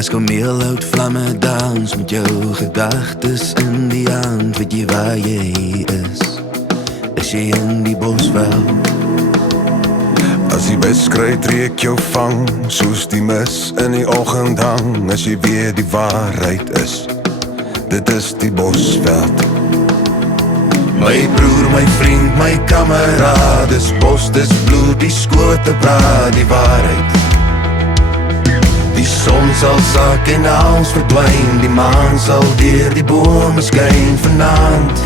As kameel hout vlamme dans met jou gedagtes in die hand, weet jy waar jy is? Is jy in die bosveld? As die wedstrijd reek jou vang, soos die mis in die oggend hang, as jy weet die waarheid is, dit is die bosveld. My broer, my vriend, my kameraad, dis bos, dis bloed, die skote praat die waarheid. Die son sal sak en alles verdwyn, die maan sal deur die bome skyn vanaand,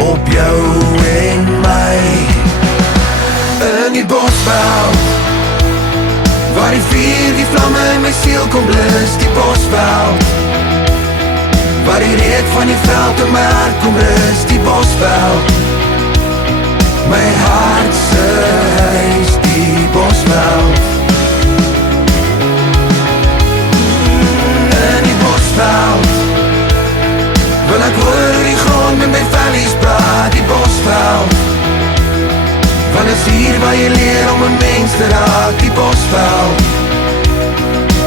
op jou en my. In die bosveld, waar die vuur, die vlamme in my siel kom blus, die bosveld, waar die reuk van die veld in my hart kom rus, die bosveld, my hart se huis, die bosveld. In die bosveld, wil ek hoor die grond met my vellies praat, die bosveld, want is hier waar jy leer om 'n mens te raak, die bosveld.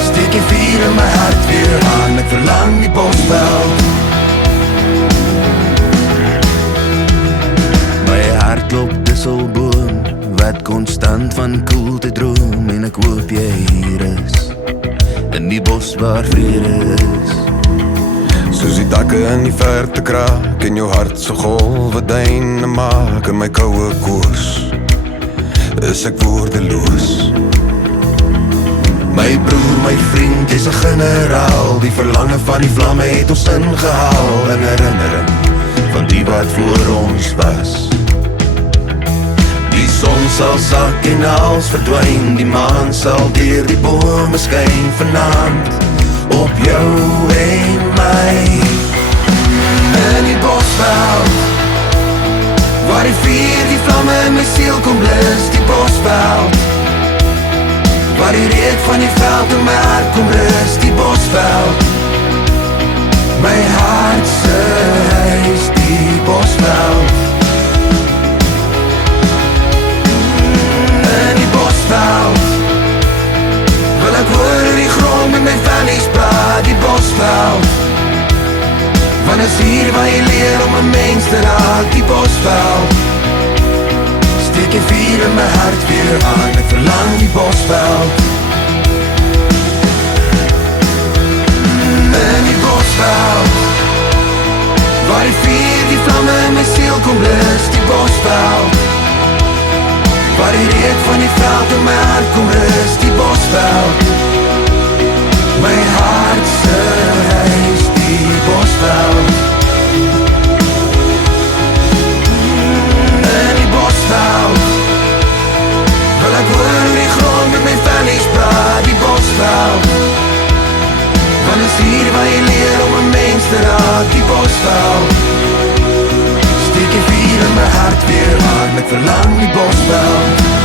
Steek die vuur in my hart weer aan, ek verlang die bosveld. My hart loop disselboom, wat konstant van koelte droom, en ek hoop jy hier is, in die bos waar vrede is. Soos die takke in die verte kraak, en jou hart so golwe duine maak, in my koue koers is ek woordeloos. My broer, my vriend, jy's 'n generaal, die verlange van die vlamme het ons ingehaal, in herinnering van die wat voor ons was. Die son sal sak en alles verdwyn, die maan sal deur die bome skyn vanaand, op jou en my. In die bosveld, waar die vuur, die vlamme in my siel kom blus, die bosveld, waar die reuk van die veld in my hart kom rus, die bosveld, my hart se huis, die bosveld. In die bosveld, wil ek hoor die grond met my vellies praat, die bosveld, want is hier waar jy leer om 'n mens te raak, die bosveld. Steek die vuur in my hart weer aan, ek verlang die bosveld. In die bosveld, waar die vuur, die vlamme in my siel kom blus, die bosveld, waar die reuk van die veld in my hart kom rus, die bosveld, my hart se huis, die bosveld. In die bosveld, wil ek hoor die grond met my vellies praat, die bosveld, want is hier waar jy leer om 'n mens te raak, die bosveld. Steek die vuur in my hart weer aan, ek verlang die bosveld.